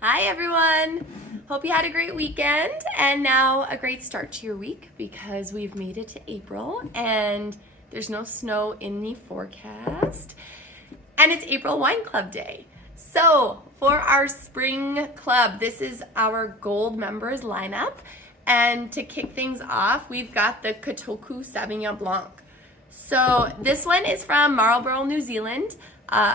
Hi everyone! Hope you had a great weekend and now a great start to your week because we've made it to April and there's no snow in the forecast. And it's April Wine Club Day. So for our spring club, this is our gold members lineup. And to kick things off, we've got the Kotoku Sauvignon Blanc. So this one is from Marlborough, New Zealand.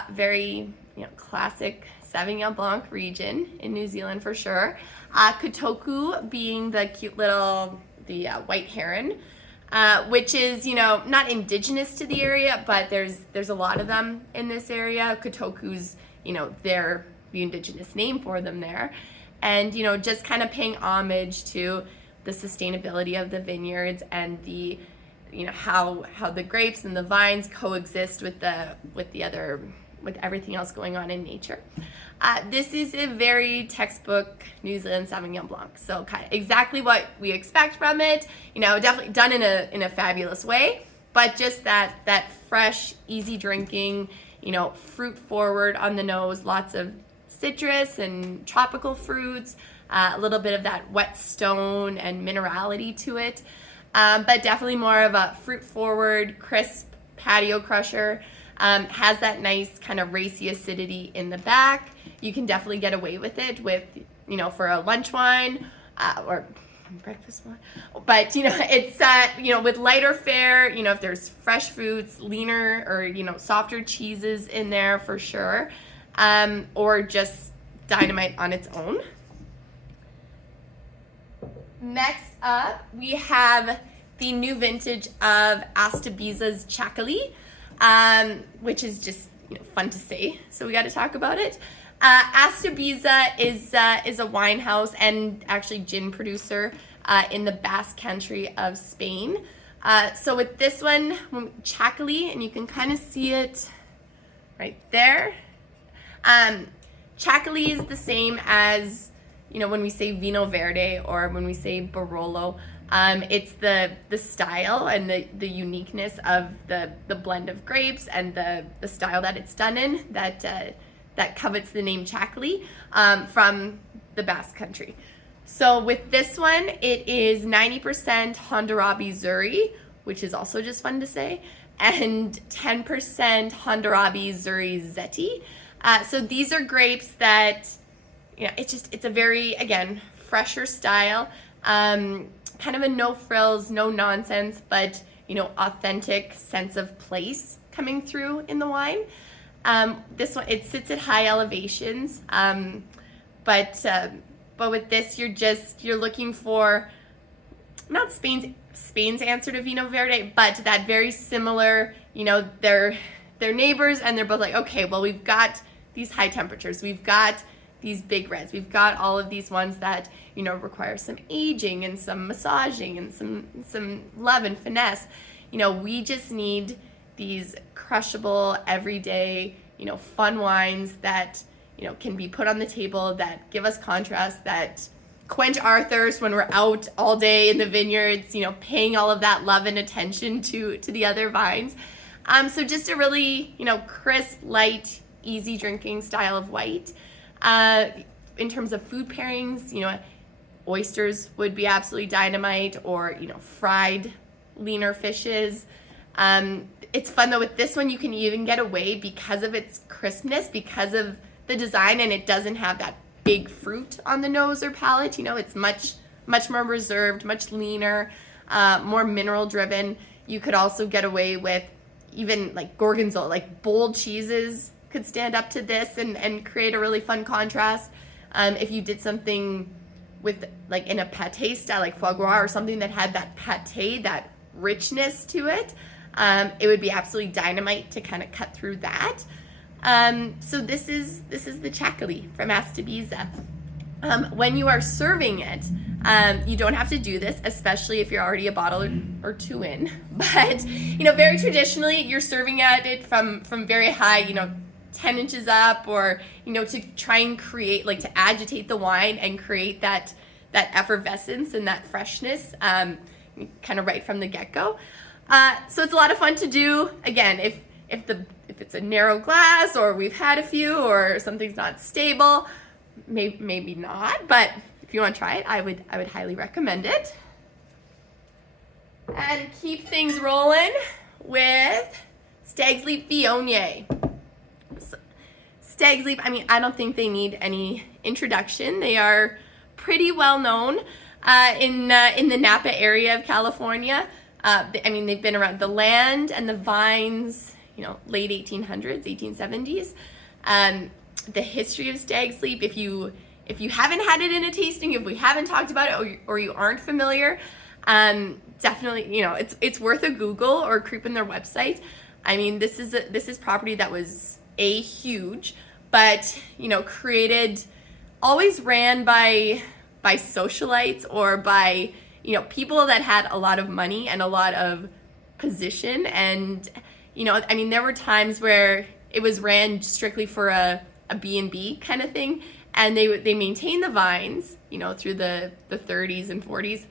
Very classic Sauvignon Blanc region in New Zealand for sure. Kotoku being the cute little, white heron, which is, not indigenous to the area, but there's a lot of them in this area. Kotoku's, the indigenous name for them there. And, just kind of paying homage to the sustainability of the vineyards and the, how the grapes and the vines coexist with everything else going on in nature. This is a very textbook New Zealand Sauvignon Blanc. So kind of exactly what we expect from it. Definitely done in a fabulous way, but just that fresh, easy drinking, fruit forward on the nose, lots of citrus and tropical fruits, a little bit of that wet stone and minerality to it. But definitely more of a fruit forward, crisp patio crusher. Has that nice kind of racy acidity in the back. You can definitely get away with it for a lunch wine or breakfast wine. But, it's, with lighter fare, if there's fresh fruits, leaner or, softer cheeses in there for sure. Or just dynamite on its own. Next up, we have the new vintage of Astabiza's Chakali. Which is just fun to say, so we got to talk about it. Astabiza is a wine house and actually gin producer in the Basque Country of Spain. So with this one, Chakali, and you can kind of see it right there. Chakali is the same as when we say Vino Verde or when we say Barolo. It's the style and the uniqueness of the blend of grapes and the style that it's done in that covets the name Chakali from the Basque Country. So with this one, it is 90% Hondurabi Zuri, which is also just fun to say, and 10% Hondurabi Zuri Zeti. So these are grapes that, it's a very, again, fresher style. Kind of a no frills, no nonsense, but authentic sense of place coming through in the wine. This one, it sits at high elevations, but with this, you're looking for not Spain's answer to Vino Verde, but that very similar. They're neighbors, and they're both like, okay, well, we've got these high temperatures, we've got these big reds, we've got all of these ones that require some aging and some massaging and some love and finesse. We just need these crushable, everyday, fun wines that can be put on the table, that give us contrast, that quench our thirst when we're out all day in the vineyards, paying all of that love and attention to the other vines. So just a really crisp, light, easy drinking style of white. In terms of food pairings, oysters would be absolutely dynamite, or fried leaner fishes. It's fun though with this one, you can even get away because of its crispness, because of the design, and it doesn't have that big fruit on the nose or palate. It's much more reserved, much leaner, more mineral driven. You could also get away with even like gorgonzola, like bold cheeses could stand up to this and create a really fun contrast. If you did something with like in a pate style, like foie gras or something that had that pate, that richness to it, it would be absolutely dynamite to kind of cut through that. So this is the Chakali from Astabiza. When you are serving it, you don't have to do this, especially if you're already a bottle or two in. But very traditionally, you're serving at it from very high, 10 inches up, or to try and create, like, to agitate the wine and create that effervescence and that freshness kind of right from the get-go. So it's a lot of fun to do. Again, if it's a narrow glass, or we've had a few, or something's not stable, maybe not, but if you want to try it, I would highly recommend it. And keep things rolling with Stag's Leap Viognier. Stag's Leap, I mean, I don't think they need any introduction. They are pretty well known in the Napa area of California. I mean, they've been around the land and the vines, late 1800s, 1870s. The history of Stag's Leap, if you haven't had it in a tasting, if we haven't talked about it, or you aren't familiar, definitely, it's worth a Google or creep in their website. I mean, this is property that was huge, but created, always ran by socialites or by people that had a lot of money and a lot of position. And I mean, there were times where it was ran strictly for a B&B kind of thing, and they maintained the vines through the 30s and 40s,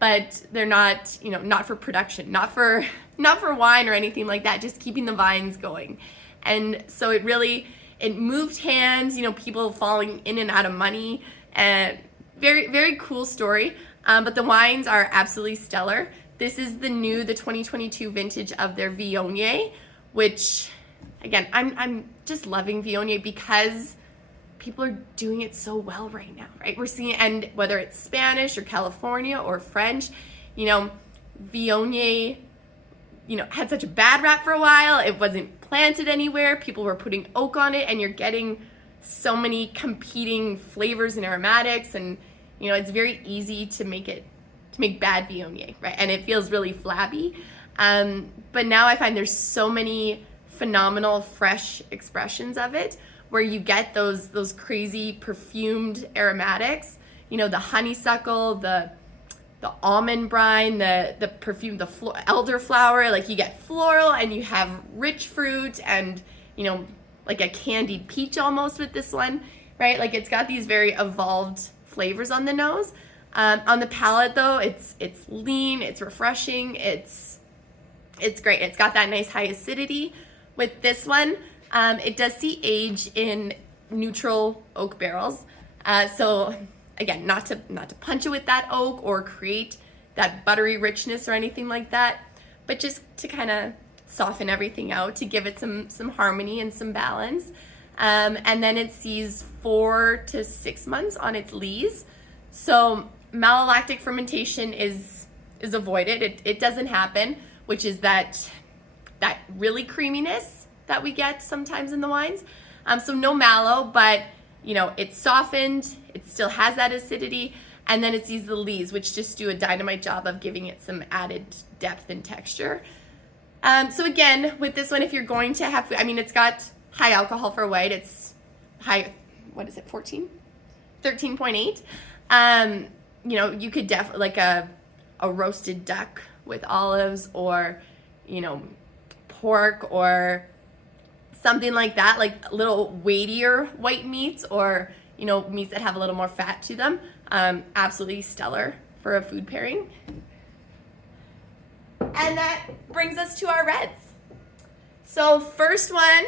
but they're not not for production, not for wine or anything like that, just keeping the vines going. And so it moved hands, people falling in and out of money, and very, very cool story. But the wines are absolutely stellar. This is the 2022 vintage of their Viognier, which, again, I'm just loving Viognier because people are doing it so well right now, right? We're seeing, and whether it's Spanish or California or French, Viognier, had such a bad rap for a while. It wasn't planted anywhere. People were putting oak on it, and you're getting so many competing flavors and aromatics, and it's very easy to make bad Viognier, right? And it feels really flabby. But now I find there's so many phenomenal fresh expressions of it, where you get those crazy perfumed aromatics, the honeysuckle, the almond brine, the perfume, elderflower, like you get floral, and you have rich fruit, and like a candied peach almost with this one, right? Like it's got these very evolved flavors on the nose. On the palate though, it's lean, it's refreshing, it's great. It's got that nice high acidity. With this one, it does see age in neutral oak barrels. So again, not to punch it with that oak or create that buttery richness or anything like that, but just to kind of soften everything out, to give it some harmony and some balance. And then it sees 4 to 6 months on its lees. So malolactic fermentation is avoided. It doesn't happen, which is that really creaminess that we get sometimes in the wines. So no mallow, but it's softened, it still has that acidity, and then it sees the lees, which just do a dynamite job of giving it some added depth and texture. So again, with this one, if you're going to have, it's got high alcohol for white. It's high, 13.8. You could definitely, like a roasted duck with olives, or, pork, or something like that, like a little weightier white meats, or, meats that have a little more fat to them. Absolutely stellar for a food pairing. And that brings us to our reds. So first one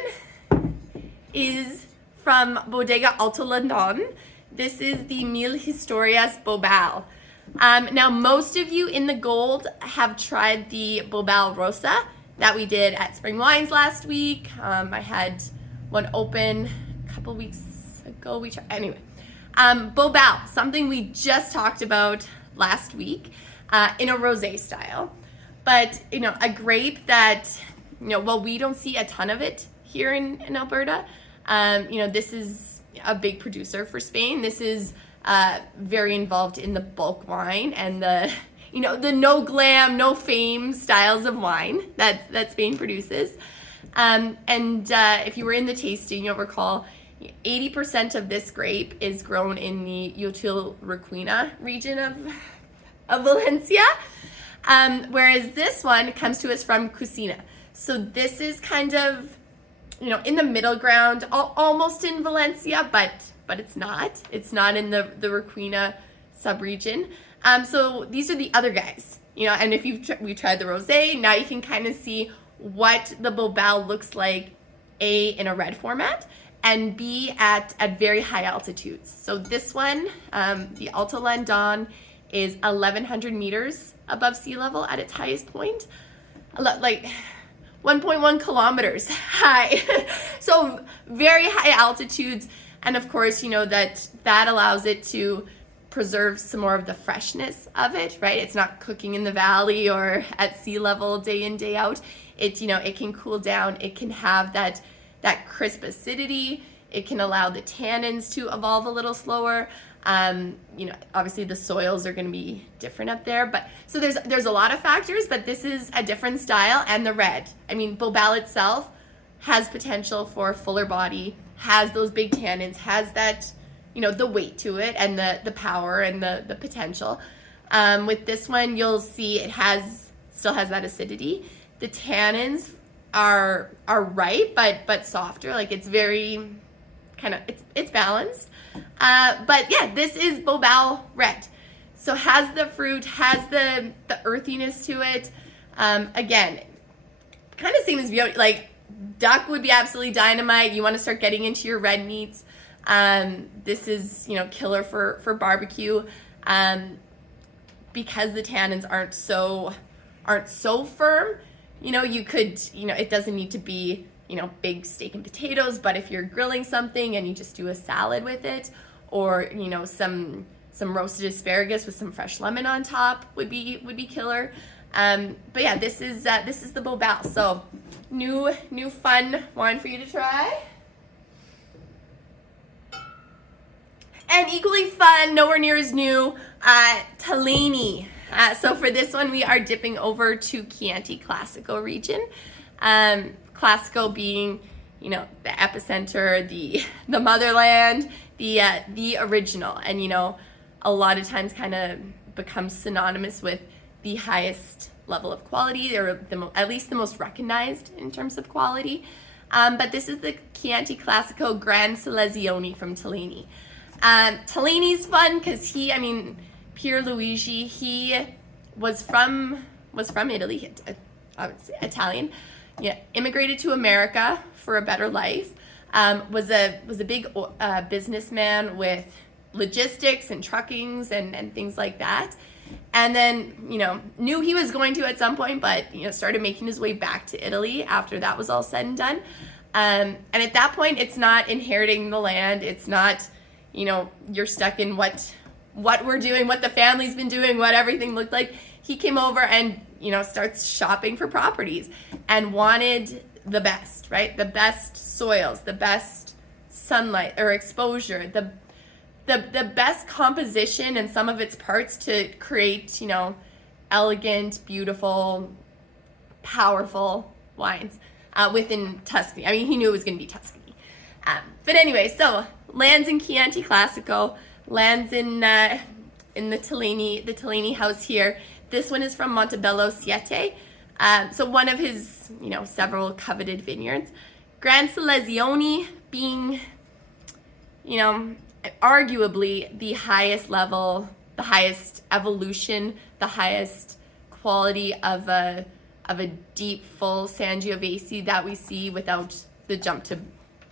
is from Bodega Alto London. This is the Mil Historias Bobal. Now, most of you in the gold have tried the Bobal Rosa that we did at Spring Wines last week. I had one open a couple weeks ago. Anyway, Bobal, something we just talked about last week in a rosé style. But, a grape that, while we don't see a ton of it here in Alberta, this is a big producer for Spain. This is very involved in the bulk wine and the no glam, no fame styles of wine that Spain produces. And if you were in the tasting, you'll recall 80% of this grape is grown in the Utiel Requena region of Valencia. Whereas this one comes to us from Cusina. So this is kind of, in the middle ground, almost in Valencia, but it's not. It's not in the Requena subregion. So these are the other guys, and if we tried the rosé, now you can kind of see what the Bobal looks like, in a red format, and be at very high altitudes. So this one, the Alto Landon, is 1,100 meters above sea level at its highest point, like 1.1 kilometers high. So very high altitudes, and of course, you know, that allows it to preserve some more of the freshness of it, right? It's not cooking in the valley or at sea level day in, day out. It, you know, it can cool down. It can have that crisp acidity. It can allow the tannins to evolve a little slower. You know, obviously the soils are going to be different up there, but so there's a lot of factors, but this is a different style. And the red, I mean, Bobal itself has potential for fuller body, has those big tannins, has that, you know, the weight to it and the power and the potential. With this one, you'll see it still has that acidity. The tannins are ripe, but softer. Like it's very kind of, it's balanced. But yeah, this is Bobal Red. So has the fruit, has the earthiness to it. Again, kind of same as Viognier. Like duck would be absolutely dynamite. You want to start getting into your red meats. This is, you know, killer for barbecue. Because the tannins aren't so firm. You know, you could, you know, it doesn't need to be, you know, big steak and potatoes, but if you're grilling something and you just do a salad with it, or, you know, some roasted asparagus with some fresh lemon on top would be killer. But yeah, this is the Bobal. So new fun wine for you to try. And equally fun, nowhere near as new, Tilene. So for this one, we are dipping over to Chianti Classico region. Classico being, you know, the epicenter, the motherland, the original, and you know, a lot of times kind of becomes synonymous with the highest level of quality, or at least the most recognized in terms of quality. But this is the Chianti Classico Gran Selezione from Tilene. Tilene's fun because Pierluigi, he was from Italy, obviously Italian, yeah, immigrated to America for a better life, was a big businessman with logistics and truckings and things like that, and then, you know, knew he was going to at some point, but, you know, started making his way back to Italy after that was all said and done. And at that point, it's not inheriting the land, it's not, you know, you're stuck in what we're doing, what the family's been doing, what everything looked like. He came over and, you know, starts shopping for properties and wanted the best, right? The best soils, the best sunlight or exposure, the best composition and some of its parts to create, you know, elegant, beautiful, powerful wines within Tuscany. I mean, he knew it was going to be Tuscany. But anyway, so lands in Chianti Classico, lands in the Tilene house here. This one is from Montebello Siete. So one of his, you know, several coveted vineyards. Gran Selezione being, you know, arguably the highest level, the highest evolution, the highest quality of a deep, full Sangiovese that we see without the jump to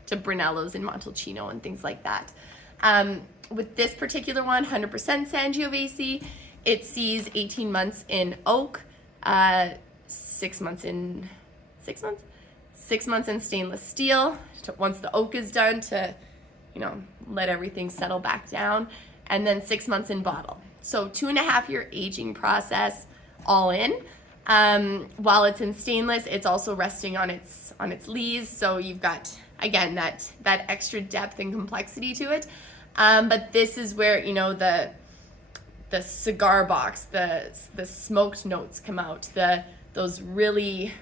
Brunellos and Montalcino and things like that. With this particular one, 100% Sangiovese, it sees 18 months in oak, 6 months in stainless steel. Once the oak is done, to, you know, let everything settle back down, and then 6 months in bottle. So 2.5 year aging process all in. While it's in stainless, it's also resting on its lees. So you've got, again, that extra depth and complexity to it. But this is where, you know, the cigar box, the smoked notes come out, those really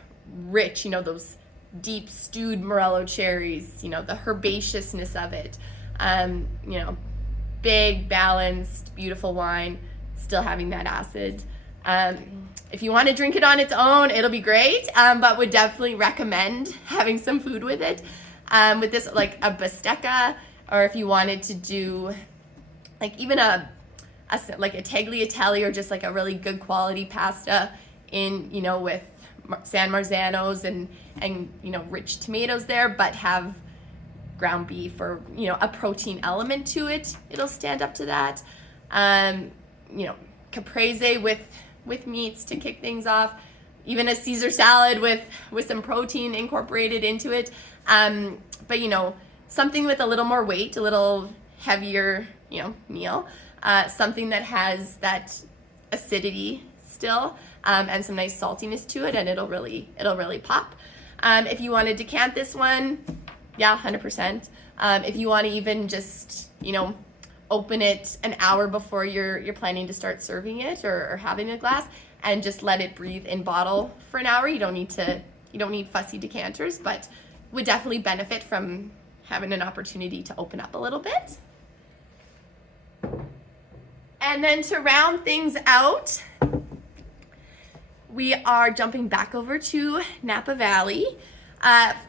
rich, you know, those deep stewed Morello cherries, you know, the herbaceousness of it, you know, big, balanced, beautiful wine, still having that acid. If you want to drink it on its own, it'll be great, but would definitely recommend having some food with it. With this, like a bistecca, or if you wanted to do like even like a tagliatelle, or just like a really good quality pasta in, you know, with San Marzanos and you know, rich tomatoes there, but have ground beef or, you know, a protein element to it, it'll stand up to that. You know, caprese with meats to kick things off, even a Caesar salad with some protein incorporated into it. But, you know, something with a little more weight, a little heavier, you know, meal, something that has that acidity still, and some nice saltiness to it, and it'll really pop. If you want to decant this one, yeah, 100%. If you want to even just, you know, open it an hour before you're planning to start serving it or having a glass, and just let it breathe in bottle for an hour. You don't need fussy decanters, but would definitely benefit from having an opportunity to open up a little bit. And then to round things out, we are jumping back over to Napa Valley,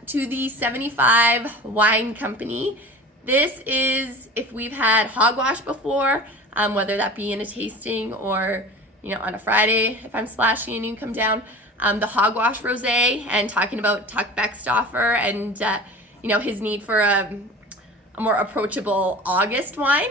to the 75 Wine Company. This is, if we've had hogwash before, whether that be in a tasting or, you know, on a Friday, if I'm splashing and you come down, the hogwash rosé, and talking about Tuck Beckstoffer and, you know, his need for a more approachable August wine.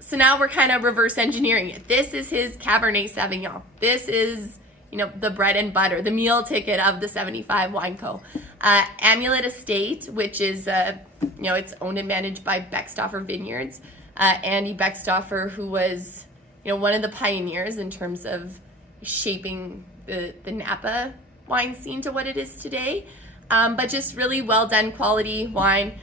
So now we're kind of reverse engineering it. This is his Cabernet Sauvignon. This is, you know, the bread and butter, the meal ticket of the 75 Wine Co. Amulet Estate, which is, you know, it's owned and managed by Beckstoffer Vineyards. Andy Beckstoffer, who was, you know, one of the pioneers in terms of shaping the Napa wine scene to what it is today. But just really well done quality wine.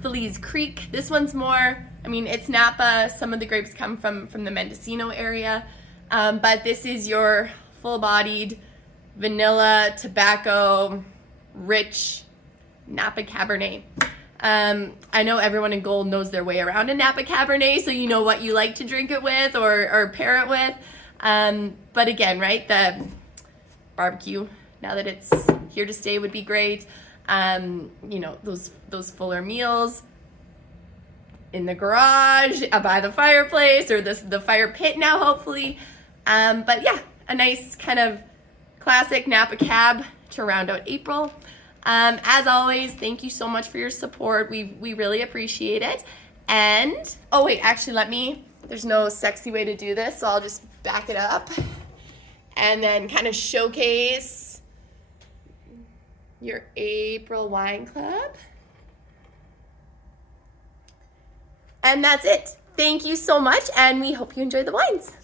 Feliz Creek, this one's more, I mean, it's Napa. Some of the grapes come from the Mendocino area. But this is your full-bodied vanilla, tobacco, rich Napa Cabernet. I know everyone in Gold knows their way around a Napa Cabernet, so you know what you like to drink it with or pair it with. But again, right, the barbecue, now that it's here to stay, would be great. You know, those fuller meals in the garage, by the fireplace, or the fire pit now, hopefully. But yeah, a nice kind of classic Napa Cab to round out April. As always, thank you so much for your support. We really appreciate it. And, oh wait, actually there's no sexy way to do this, so I'll just back it up and then kind of showcase your April Wine Club. And that's it. Thank you so much, and we hope you enjoy the wines.